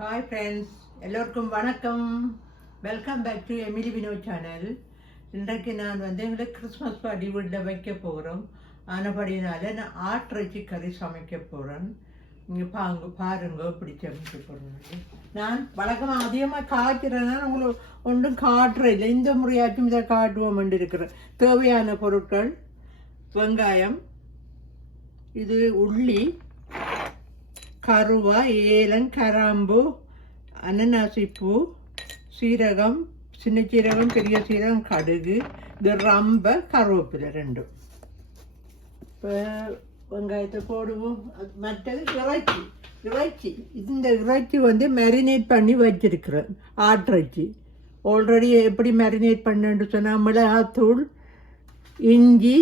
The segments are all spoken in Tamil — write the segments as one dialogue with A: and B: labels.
A: ஹாய் ஃப்ரெண்ட்ஸ் எல்லோருக்கும் வணக்கம். Welcome back to Emily Vino channel இன்றைக்கு நான் வந்து எங்களுக்கு கிறிஸ்மஸ் பார்ட்டி வீட்டில் வைக்க போகிறோம் ஆனபடினால நான் ஆட்டிறைச்சி கறி சமைக்க போகிறேன் இங்கே பாங்க பாருங்க இப்படி சமைக்க போகிறேன் நான் வழக்கமாக அதிகமாக காய்க்கிறேன்னா உங்களுக்கு ஒன்றும் காட்டுற இல்லை. இந்த முறையாச்சும் இதை காட்டுவோம் இருக்கிறேன். தேவையான பொருட்கள் வெங்காயம் இது உள்ளி கருவா ஏலம் கராம்பு அனநாசிப்பூ சீரகம் சின்ன சீரகம் பெரிய சீரகம் கடுகு இது ரம்ப கருவேப்பிலை ரெண்டும். இப்போ வெங்காயத்தை போடுவோம். மற்றது இறைச்சி. இறைச்சி. இந்த இறைச்சி வந்து மேரினேட் பண்ணி வச்சிருக்கிறேன். ஆட்டிறைச்சி. ஆல்ரெடி எப்படி மேரினேட் பண்ணுன்னு சொன்னால் மிளகாத்தூள் இஞ்சி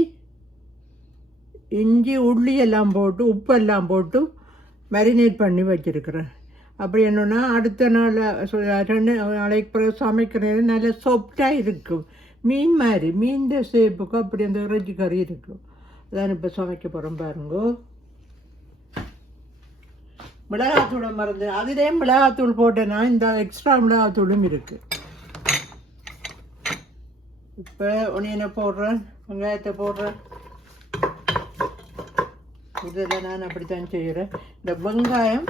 A: இஞ்சி உள்ளி எல்லாம் போட்டு உப்பெல்லாம் போட்டு மேரினேட் பண்ணி வச்சிருக்கிறேன். அப்படி என்னன்னா அடுத்த நாள் ரெண்டு நாளைக்கு பிறகு சமைக்கிறது நல்ல சாஃப்டாக இருக்கும். மீன் மாதிரி மீன் சேப்புக்கு அப்படி அந்த இறைச்சி கறி இருக்கும். அதான் இப்போ சமைக்க போகிறோம் பாருங்க. மிளகாத்தூளை மறந்து அதிலே மிளகாத்தூள் போட்டேன்னா இந்த எக்ஸ்ட்ரா மிளகாத்தூளும் இருக்குது இப்போ என்ன போடுறேன் வெங்காயத்தை போடுறேன். இதில் நான் அப்படித்தான் செய்கிறேன் இந்த வெங்காயம்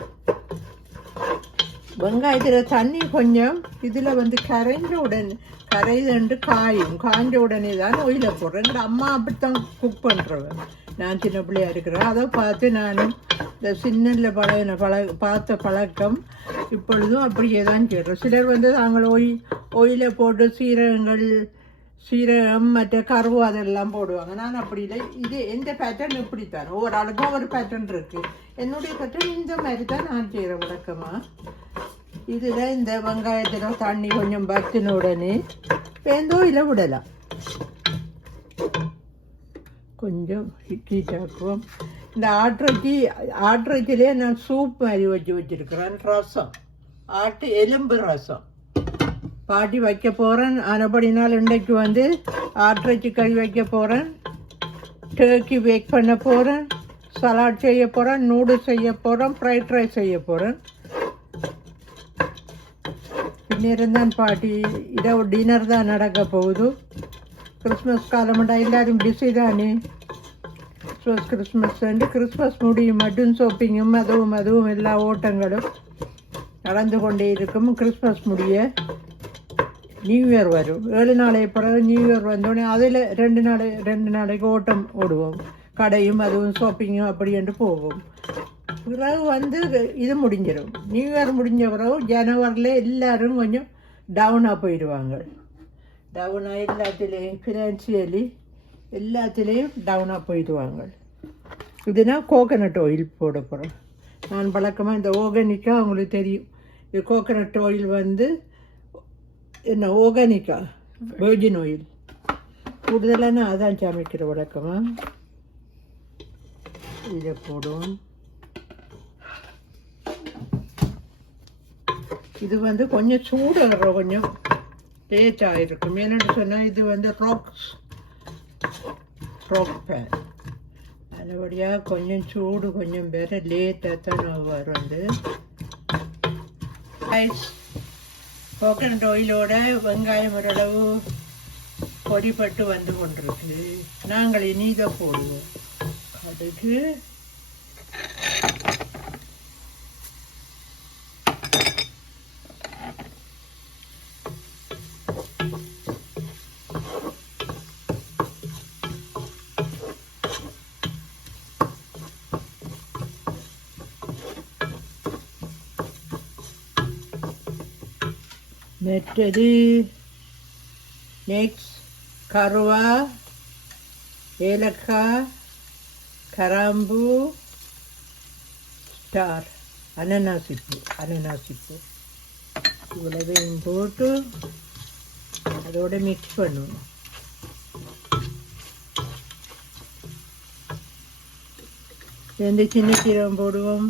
A: வெங்காயத்தில் தண்ணி கொஞ்சம் இதில் வந்து கரைஞ்ச உடனே கரைதண்டு காயும் காய்ஞ்ச உடனே தான் ஒயில போடுறேன் எங்கள் அம்மா அப்படித்தான் குக் பண்ணுறவன் நான் சின்ன பிள்ளையாக இருக்கிறேன் அதை பார்த்து நானும் இந்த சின்னல பழகின பழ பார்த்த பழக்கம் இப்பொழுதும் அப்படியே தான் செய்கிறோம் சிலர் வந்து தாங்கள் ஒய் ஒயில போட்டு சீரகங்கள் சீரகம் மற்ற கருவு அதெல்லாம் போடுவாங்க. நான் அப்படி இல்லை. இது எந்த பேட்டர்ன் இப்படி தான் ஒவ்வொரு ஆளுக்கும் ஒரு பேட்டர்ன் இருக்குது என்னுடைய பேட்டர்ன் இந்த மாதிரி தான் நான் செய்கிறேன் வழக்கமாக இதில் இந்த வெங்காயத்தில் தண்ணி கொஞ்சம் பத்தின உடனே வேந்தோ இல்லை விடலாம். கொஞ்சம் ஹீட் இந்த ஆட்டிறைச்சி ஆட்டிறைச்சிலே நான் சூப் மாதிரி வச்சு வச்சிருக்கிறேன். ரசம். ஆட்டு எலும்பு ரசம். பாட்டி வைக்க போகிறேன் ஆனபடினால் இன்றைக்கு வந்து ஆட்டிறைச்சி கறி வைக்க போகிறேன் டேக்கி பேக் பண்ண போகிறேன் சலாட் செய்ய போகிறேன் நூடுல்ஸ் செய்ய போகிறேன் ஃப்ரைட் ரைஸ் செய்ய போகிறேன் பின்னிருந்தான் பாட்டி. இரவு டின்னர் தான் நடக்க போகுது. கிறிஸ்மஸ் காலமண்டா எல்லாரும் பிஸி தானே? கிறிஸ்மஸ் கிறிஸ்மஸ் வந்து கிறிஸ்மஸ் முடியும். மட்டும் ஷாப்பிங்கும் அதுவும் அதுவும் எல்லா ஓட்டங்களும் நடந்து கொண்டே இருக்கும். கிறிஸ்மஸ் முடிய. நியூ இயர் வரும் ஏழு நாளைக்கு பிறகு நியூ இயர் வந்தோடனே அதில் ரெண்டு நாள் ரெண்டு நாளைக்கு ஓட்டம் ஓடுவோம் கடையும் அதுவும் ஷாப்பிங்கும் அப்படி என்று போவோம் பிறகு வந்து இது முடிஞ்சிடும் நியூ இயர் முடிஞ்ச பிறகு ஜனவரியில் எல்லோரும் கொஞ்சம் டவுனாக போயிடுவாங்க டவுனாக எல்லாத்துலேயும் ஃபினான்சியலி எல்லாத்துலேயும் டவுனாக போயிடுவாங்க இதுனா கோகனட் ஆயில் போட போகிறோம் நான் வழக்கமாக இந்த ஓர்கானிக்காக அவங்களுக்கு தெரியும் இது கோகனட் ஆயில் வந்து என்ன ஓர்கானிக்கா வெர்ஜின் ஆயில் கூடுதலாக நான் அதான் சமைக்கிற வழக்கமாக இதை போடுவோம். இது வந்து கொஞ்சம் சூடாகிற கொஞ்சம் டேஸ்டாக இருக்கும். என்னென்னு சொன்னால் இது வந்து ராக்ஸ் ராக் பேன் அதுபடியாக கொஞ்சம் சூடு கொஞ்சம் பேர லேட்டாக தான் வரும் வந்து ஐஸ் கோகனட் ஆயிலோட வெங்காயம் ஓரளவு பொடிப்பட்டு வந்து கொண்டிருக்கு. நாங்கள் இனி இதை போடுவோம். கடுகு மற்றது நெக்ஸ்ட் கருவா ஏலக்காய் கராம்பு ஸ்டார் அனநாசிப்பு அனநாசிப்பு இவ்வளவையும் போட்டு அதோட மிக்ஸ் பண்ணுவோம் ரெண்டு சின்ன சீரகம் போடுவோம்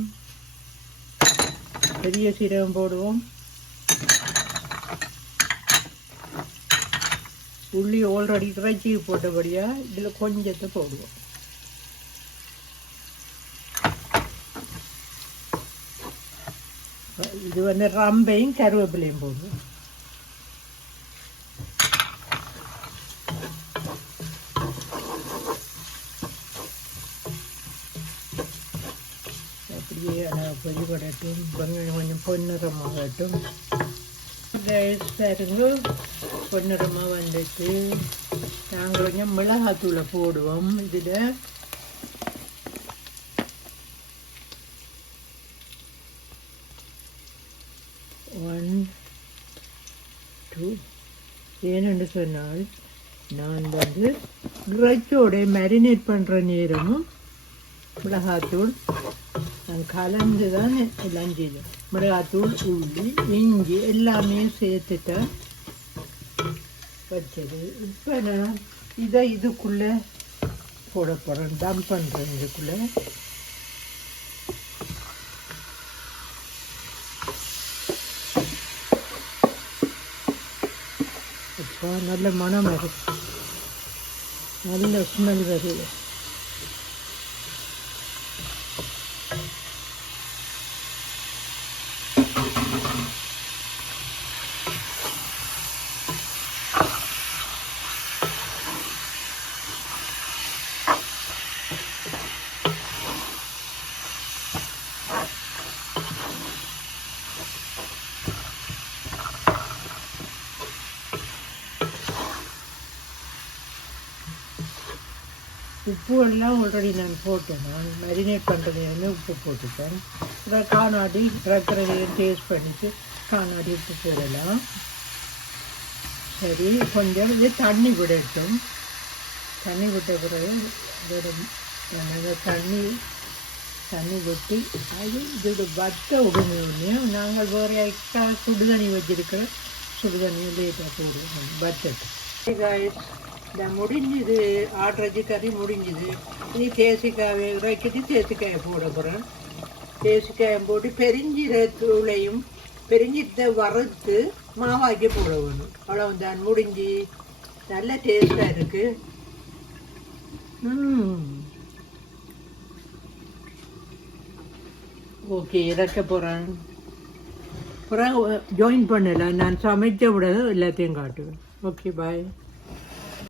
A: பெரிய சீரகம் போடுவோம் உள்ளி ஆல்ரெடி இறைச்சி போட்டபடியாக இதில் கொஞ்சத்தை போடுவோம். இது வந்து ரம்பையும் கருவேப்பிலையும் போடுவோம். அப்படியே அதை பொறிபடட்டும் கொஞ்சம் கொஞ்சம் பொன்னிறமாகட்டும். ரைஸ் பாருங்க பொன்னிறமாக வந்துட்டு நாங்கள் கொஞ்சம் மிளகாத்தூளை போடுவோம் இதில். ஒன் டூ ஏனென்று சொன்னால் நான் வந்து இறைச்சோட மேரினேட் பண்ணுற நேரமும் மிளகாத்தூள் நான் கலந்து தான் எல்லாம் செய்தேன் மிளகாத்தூள் உள்ளி இஞ்சி எல்லாமே சேர்த்துட்டு வச்சது. இப்போ நான் இதை இதுக்குள்ளே போட போகிறேன் தம் பண்ணுறேன் இதுக்குள்ளே. இப்போ நல்ல மனம் வருது நல்ல ஸ்மெல் வருது. உப்பு எல்லாம் ஆல்ரெடி நான் போட்டேன். நான் மேரினேட் பண்ணுறதுலேருந்து உப்பு போட்டுட்டேன். இதை காணாடி இறக்குறதையும் டேஸ்ட் பண்ணிட்டு காணாடி உப்பு போடலாம். சரி கொஞ்சம் இது தண்ணி விடட்டும். தண்ணி விட்ட பிறகு இதோட தண்ணி தண்ணி விட்டு அது இதோட வத்த உடனே நாங்கள் வேறு எக்ஸ்ட்ரா சுடுதண்ணி வச்சிருக்கிறோம் சுடுதண்ணியும் லேட்டாக போடுவோம். வத்தட்டு இந்த முடிஞ்சுது கறி முடிஞ்சுது. நீ தேசிக்காய் வைக்கிட்டு தேசிக்காயை போட போகிறேன் தேசிக்காயை போட்டு பெருஞ்சீரத்தூளையும் பெருஞ்சீரத்தை வறுத்து மாவாக்கி போட வேணும். அவ்வளவுதான் முடிஞ்சு. நல்ல டேஸ்டாக இருக்கு. ஓகே இறக்க போகிறேன் அப்புறம் ஜாயின் பண்ணலாம். நான் சமைச்ச விட எல்லாத்தையும் காட்டுவேன். Okay bye